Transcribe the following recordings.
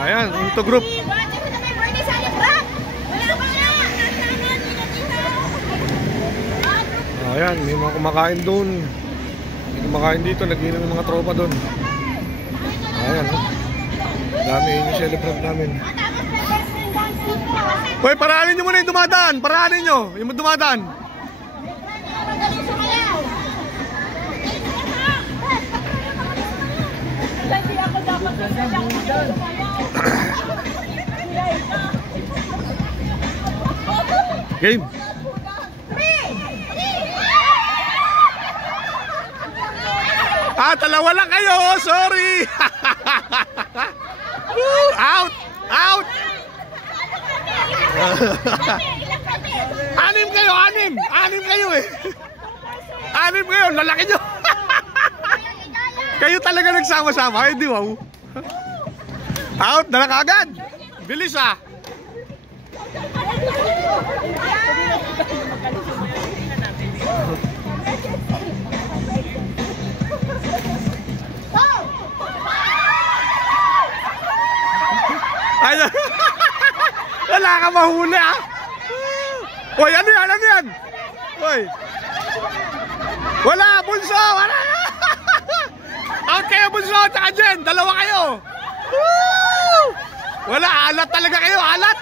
Ayan, ito group. Ayan, may mga kumakain doon. May kumakain dito, nag-inom ng mga tropa doon. Ayan, dami yung celebrate namin. Hoy, paraanin nyo muna yung dumadaan. Paraanin nyo, yung dumadaan. Game. Dalawa lang kayo. Sorry. Out. Out. Anim kayo. Anim kayo eh. Anim kayo. Lalaki nyo. Kayo talaga nagsama-sama. Hindi wow. Out. Dala ka agad. Bilis ah. Wala ka mahuli ah. Hoy, ano yan? Ano yan? Hoy. Wala, bunso. Wala. Out kayo, bunso. Tsaka Jen. Dalawa kayo. Woo! Wala, alat talaga kayo. Alat.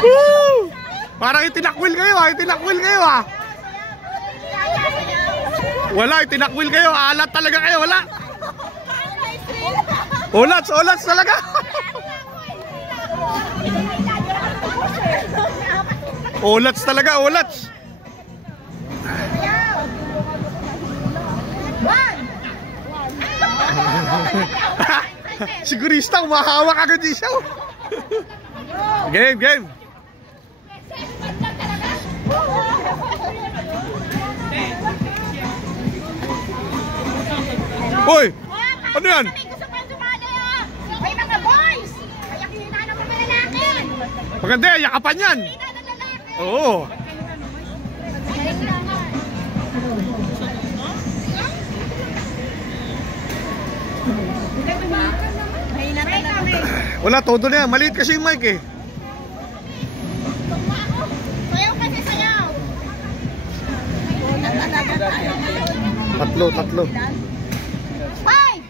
Woo! Parang itinakwil kayo ah. Itinakwil kayo ah. Wala, itinakwil kayo. Alat talaga kayo. Wala. Olats, olats talaga. Olats talaga, olats. Sigurista, umahawak agad di siya. Game, game. Hoy, ano yan? Maganda, yakapan yan. Oo. Wala, todo na yan. Maliit kasi yung mic eh. Sayaw kasi sayaw. Tatlo, tatlo. Five!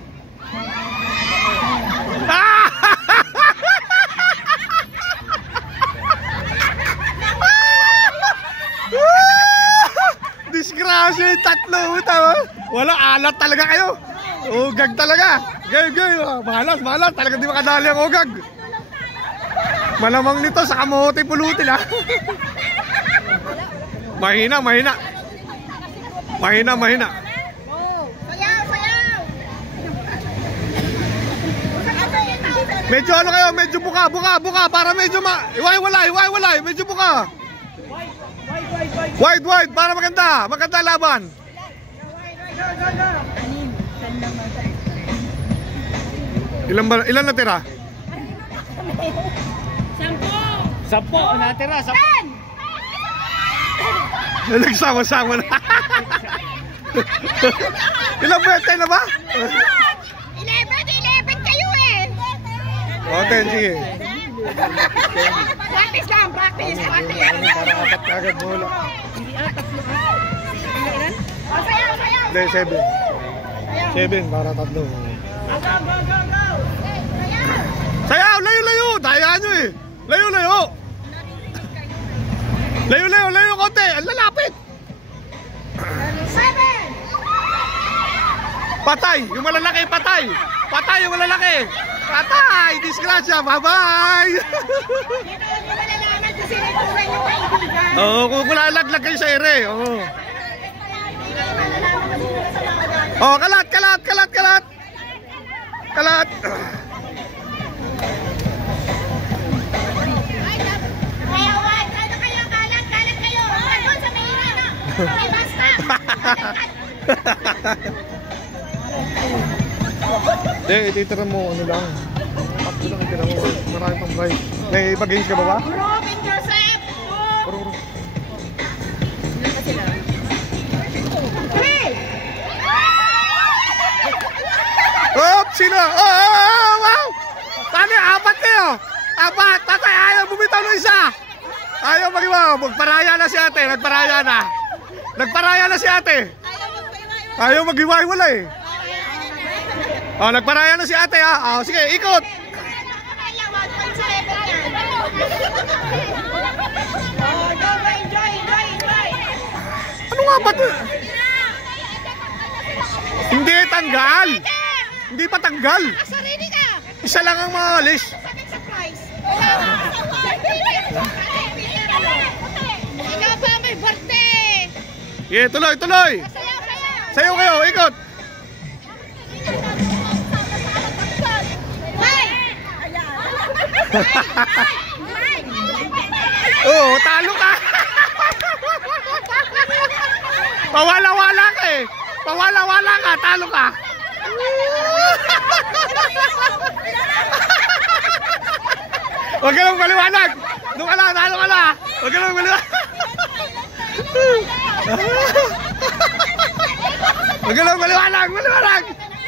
Disgrasya yung tatlo. Wala, alat talaga kayo. Ugag talaga. Game, game. Malas, malas. Talaga di makadali ang ugag. Malamang nito sa kamote pulutin ha. Mahina, mahina. Mahina, mahina. Sayaw, sayaw! Medyo ano kayo, medyo buka, buka, buka. Para medyo iway-walay, iway-walay. Medyo buka. Wide, wide, para maganda. Maganda laban. Ilan natira? 10 natira. 10. Nagsama-sama na. Ilang birthday na ba? 11 kayo eh. O, 10, sige. Practice lang, practice. Para apat kagad bola. Sayaw, sayaw. Hindi, 7. 7 para tatlo. Sayaw, layo, layo. Dayaan nyo eh. Layo, layo. Layo, layo, layo konti. Ang lalapit. 7. Patay. Yung malalaki, patay. Patay yung malalaki. Patay. Disgrasya. Bye-bye. Dito yung malalaman kasi nagturan yung kaibigan. Oo, kung kulalaglag kayo sa ere. Oo. Oh, kalat, kalat, kalat, kalat. Kalat. Kayawan, ano kayo? Kalat, kalat kayo. Doon sa may ina. May basta. Hindi, ititira mo ano lang. Tatlo lang itira mo. Marami pang price. May pag-games ka ba ba? Group in Joseph. Puro. 3. Sino? Oh, wow! Paano yan? Apat kayo! Apat! Tatay, ayaw bumitaw ng isa! Ayaw mag-iwaw! Magparaya na si ate! Nagparaya na! Nagparaya na si ate! Ayaw mag-iwaw, wala eh! Oh, nagparaya na si ate ha! Oh, sige, ikot! Ano nga ba ito? Hindi tanggal! Hindi pa tanggal! Sarili ka! Isa lang ang maalis. Surprise! Ikaw pa may birthday! Yeah, tuloy, tuloy! Sayaw kayo, ikot! Oh, talo ka! Pawala-wala ka eh! Pawala-wala ka, talo ka! Huwag ka lang maliwanag! Doon ka lang, talo ka lang! Huwag ka lang maliwanag! Huwag ka lang maliwanag! Maliwanag!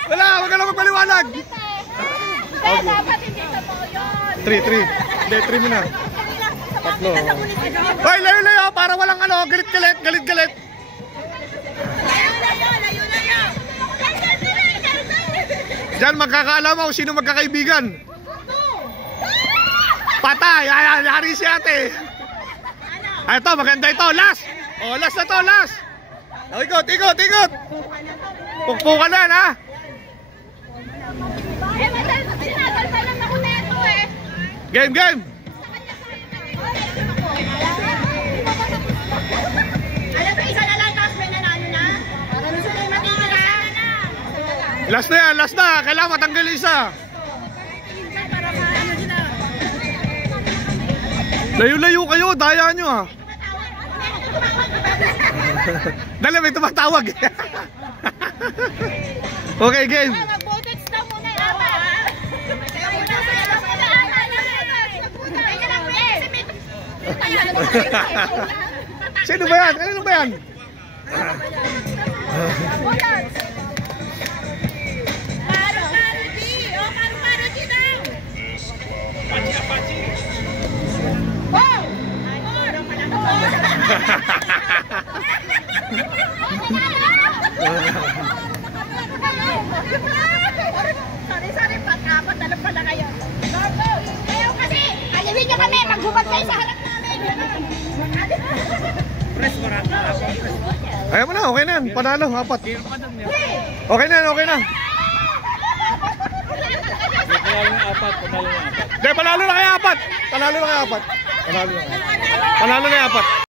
Wala! Huwag ka lang magmaliwanag! Three. Hindi, 3 muna. Tatlo. Hoy, layo-layo! Para walang ano, galit-galit, galit-galit! Diyan magkakaalam ako sino magkakaibigan. Patay! Ayan, yari si ate. Ay, ito, maganda ito. Last! Oh, last na to, last! Oh, ikot! Pukpukan na, ha? Sinasalpalan ako neto eh. Game! Alam ko, isa na lang, tapos may nanalo na. Gusto na yung matira. Last na yan, last na. Kailangan matanggal isa. Layo-layo kayo, daya nyo ha. Dali, may tumatawag. Okay, game. Mag-botex na muna yung ama. Sino ba yan? Ano ba yan? Sorry, pag-apat na lang pala kayo. Ayaw kasi, aliwin nyo kami, maghubad kayo sa harap namin. Ayaw mo na, okay na yan. Panalo, 4. Okay na yan, okay na. Hindi, panalo na kayo 4. Panalo na kayo 4. Panalo na kayo 4.